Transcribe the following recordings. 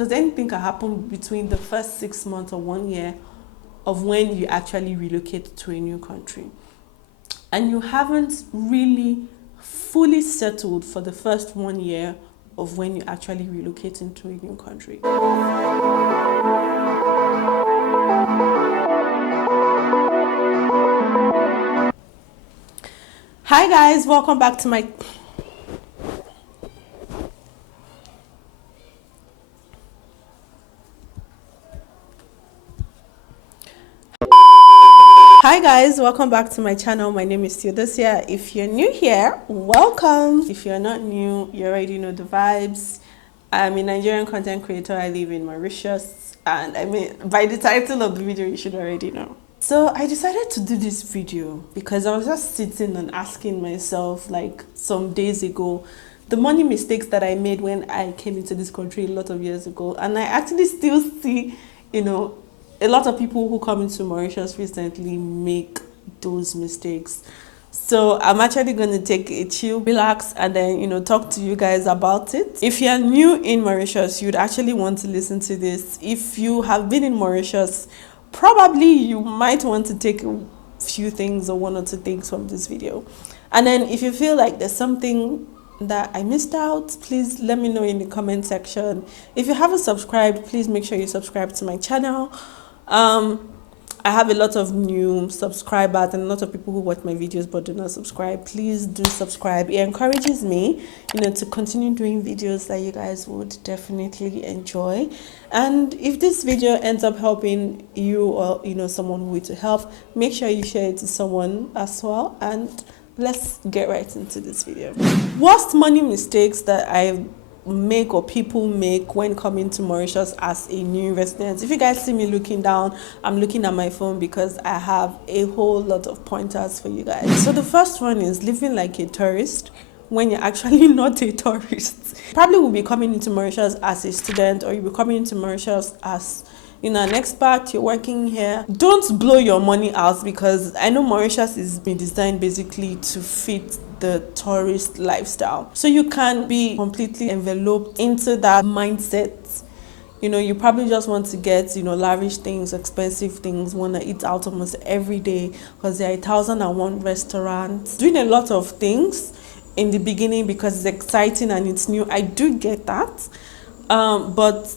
Because anything can happen between the first 6 months or 1 year of when you actually relocate to a new country. And you haven't really fully settled for the first 1 year of when you actually relocate into a new country. Hi guys, welcome back to my channel. My name is Theodosia. If you're new here, welcome. If you're not new, you already know the vibes. I'm a Nigerian content creator. I live in Mauritius, and I mean, by the title of the video, you should already know. So I decided to do this video because I was just sitting and asking myself, like some days ago, the money mistakes that I made when I came into this country a lot of years ago. And I actually still see, a lot of people who come into Mauritius recently make those mistakes. So I'm actually going to take a chill, relax, and then, talk to you guys about it. If you're new in Mauritius, you'd actually want to listen to this. If you have been in Mauritius, probably you might want to take a few things or one or two things from this video. And then if you feel like there's something that I missed out, please let me know in the comment section. If you haven't subscribed, please make sure you subscribe to my channel. I have a lot of new subscribers and a lot of people who watch my videos but do not subscribe. Please do subscribe. It encourages me, to continue doing videos that you guys would definitely enjoy. And if this video ends up helping you or, someone who needs to help, make sure you share it to someone as well. And let's get right into this video. Worst money mistakes that I make or people make when coming to Mauritius as a new resident. If you guys see me looking down, I'm looking at my phone because I have a whole lot of pointers for you guys. So the first one is living like a tourist when you're actually not a tourist. Probably will be coming into Mauritius as a student, or you'll be coming into Mauritius as an expat, you're working here. Don't blow your money out, because I know Mauritius is been designed basically to fit the tourist lifestyle. So you can be completely enveloped into that mindset. You probably just want to get, lavish things, expensive things, want to eat out almost every day because there are 1,001 restaurants. Doing a lot of things in the beginning because it's exciting and it's new. I do get that. But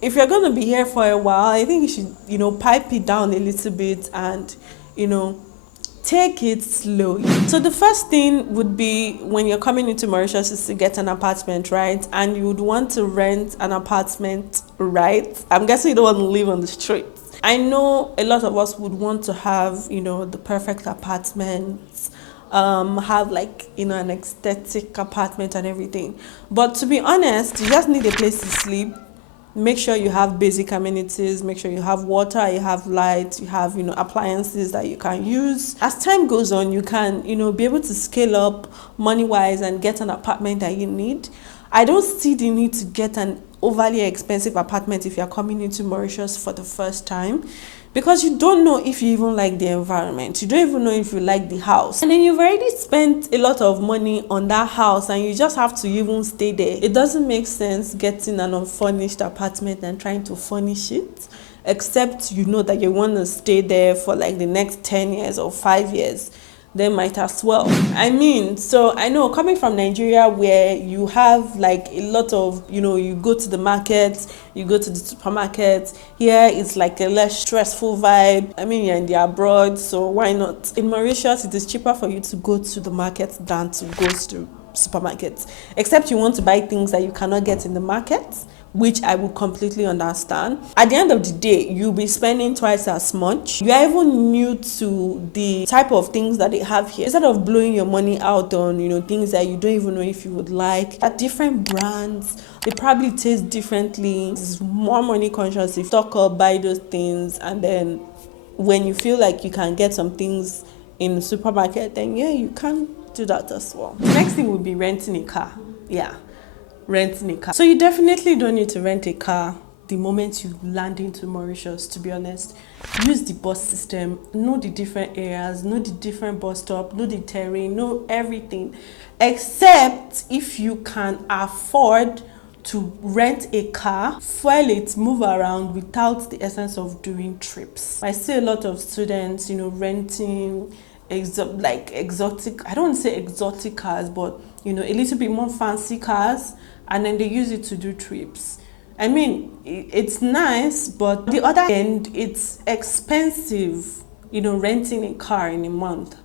if you're going to be here for a while, I think you should, pipe it down a little bit and, take it slowly. So the first thing would be, when you're coming into Mauritius, is to get an apartment, right? And you would want to rent an apartment, right? I'm guessing you don't want to live on the streets. I know a lot of us would want to have, the perfect apartment, have an aesthetic apartment and everything. But to be honest, you just need a place to sleep. Make sure you have basic amenities, make sure you have water, you have light, you have, appliances that you can use. As time goes on, you can, be able to scale up money-wise and get an apartment that you need. I don't see the need to get an overly expensive apartment if you're coming into Mauritius for the first time, because you don't know if you even like the environment. You don't even know if you like the house. And then you've already spent a lot of money on that house and you just have to even stay there. It doesn't make sense getting an unfurnished apartment and trying to furnish it, except you know that you want to stay there for the next 10 years or 5 years. They might as well. So I know, coming from Nigeria, where you have a lot of, you go to the market, you go to the supermarket. Here it's a less stressful vibe. You're in the abroad, so why not? In Mauritius, it is cheaper for you to go to the market than to go to supermarkets, except you want to buy things that you cannot get in the market, which I would completely understand. At the end of the day, you'll be spending twice as much. You are even new to the type of things that they have here. Instead of blowing your money out on, things that you don't even know if you would like, at different brands, they probably taste differently. It's more money conscious if you stock up, buy those things, and then when you feel like you can get some things in the supermarket, then yeah, you can do that as well. The next thing would be renting a car. Renting a car. So you definitely don't need to rent a car the moment you land into Mauritius, to be honest. Use the bus system, know the different areas, know the different bus stop, know the terrain, know everything. Except if you can afford to rent a car, fuel it, move around without the essence of doing trips. I see a lot of students, renting exotic, I don't want to say exotic cars, but a little bit more fancy cars, and then they use it to do trips. I mean, it's nice, but the other end, it's expensive, renting a car in a month,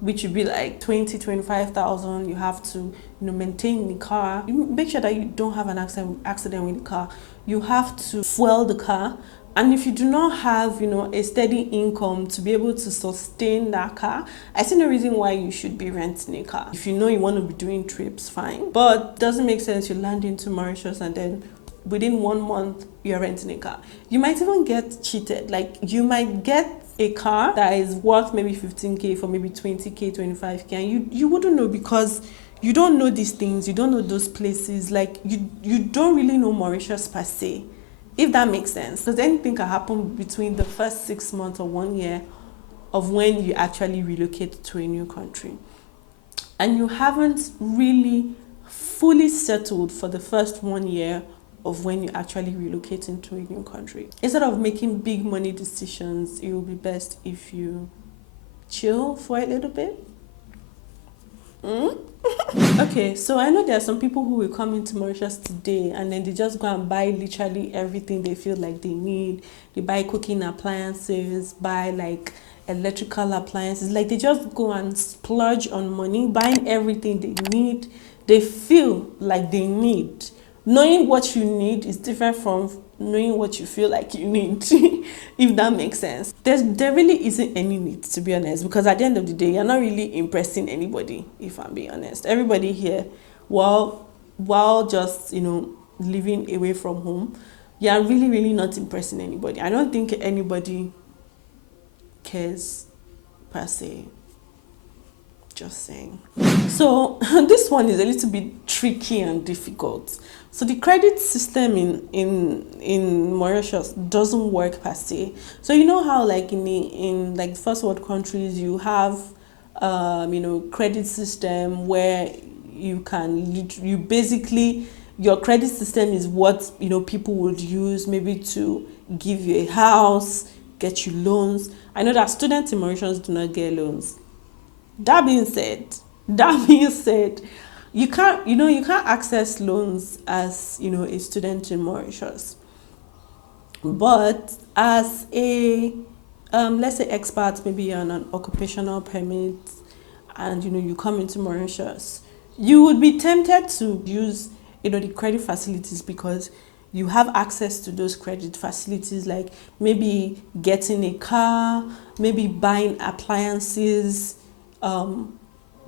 which would be like 25,000. You have to maintain the car. You make sure that you don't have an accident with the car. You have to fuel the car, and if you do not have a steady income to be able to sustain that car, I see no reason why you should be renting a car. If you want to be doing trips, fine, but it doesn't make sense you land into Mauritius and then within 1 month you're renting a car. You might even get cheated. Like, you might get a car that is worth maybe 15k for maybe 20k, 25k, and you wouldn't know, because you don't know these things, you don't know those places. Like, you don't really know Mauritius per se, if that makes sense, because anything can happen between the first 6 months or 1 year of when you actually relocate to a new country, and you haven't really fully settled for the first 1 year of when you actually relocate into a new country. Instead of making big money decisions, it will be best if you chill for a little bit. Okay, so I know there are some people who will come into Mauritius today and then they just go and buy literally everything they feel like they need. They buy cooking appliances, buy like electrical appliances. Like, they just go and splurge on money, buying everything they need, they feel like they need. Knowing what you need is different from knowing what you feel like you need, if that makes sense. There really isn't any need, to be honest, because at the end of the day, you're not really impressing anybody, if I'm being honest. Everybody here, while just, living away from home, you're really, really not impressing anybody. I don't think anybody cares, per se. Just saying. So this one is a little bit tricky and difficult. So the credit system in Mauritius doesn't work per se. So you know how like in like first world countries you have credit system where you basically, your credit system is what people would use maybe to give you a house, get you loans. I know that students in Mauritius do not get loans. That being said, you can't access loans as a student in Mauritius. But as a let's say expat, maybe you're on an occupational permit and you come into Mauritius, you would be tempted to use the credit facilities because you have access to those credit facilities, like maybe getting a car, maybe buying appliances.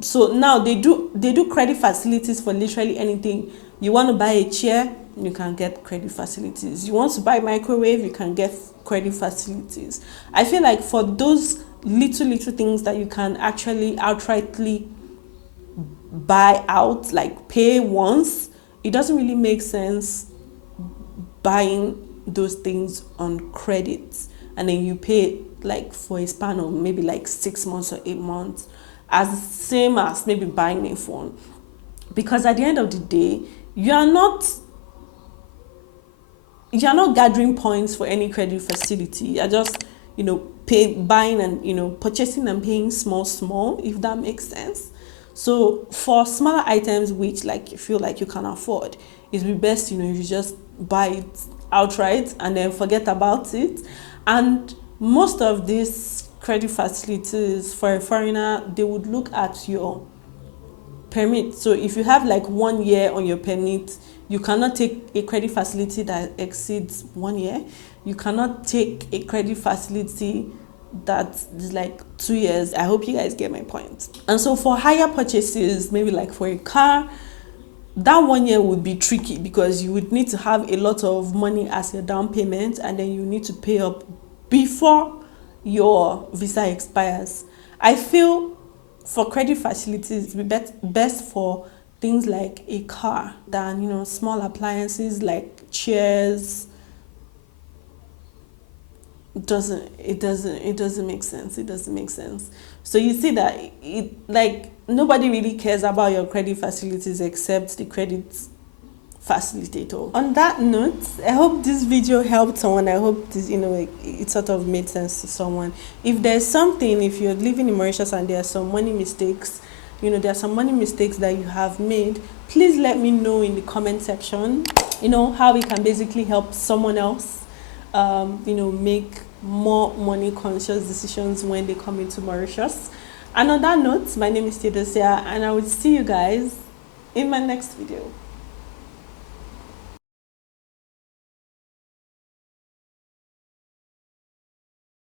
So now they do credit facilities for literally anything. You want to buy a chair, you can get credit facilities. You want to buy a microwave, you can get credit facilities. I feel like for those little things that you can actually outrightly buy out, like pay once, it doesn't really make sense buying those things on credit and then you pay like for a span of maybe like 6 months or 8 months, as same as maybe buying a phone. Because at the end of the day, you're not gathering points for any credit facility. You're just buying and purchasing and paying small, if that makes sense. So for smaller items which like you feel like you can afford, it would be best if you just buy it outright and then forget about it. And most of these credit facilities for a foreigner, they would look at your permit. So if you have like 1 year on your permit, you cannot take a credit facility that exceeds 1 year. You cannot take a credit facility that is like 2 years. I hope you guys get my point. And so for higher purchases, maybe like for a car, that 1 year would be tricky because you would need to have a lot of money as your down payment, and then you need to pay up before your visa expires. I feel for credit facilities, it would be best for things like a car than small appliances like chairs. It doesn't make sense. So you see that nobody really cares about your credit facilities except the credit facilitator. On that note, I hope this video helped someone. I hope this, it sort of made sense to someone. If there's something, if you're living in Mauritius and there are some money mistakes, there are some money mistakes that you have made, please let me know in the comment section, how we can basically help someone else, make more money conscious decisions when they come into Mauritius. And on that note, my name is Theodosia, and I will see you guys in my next video.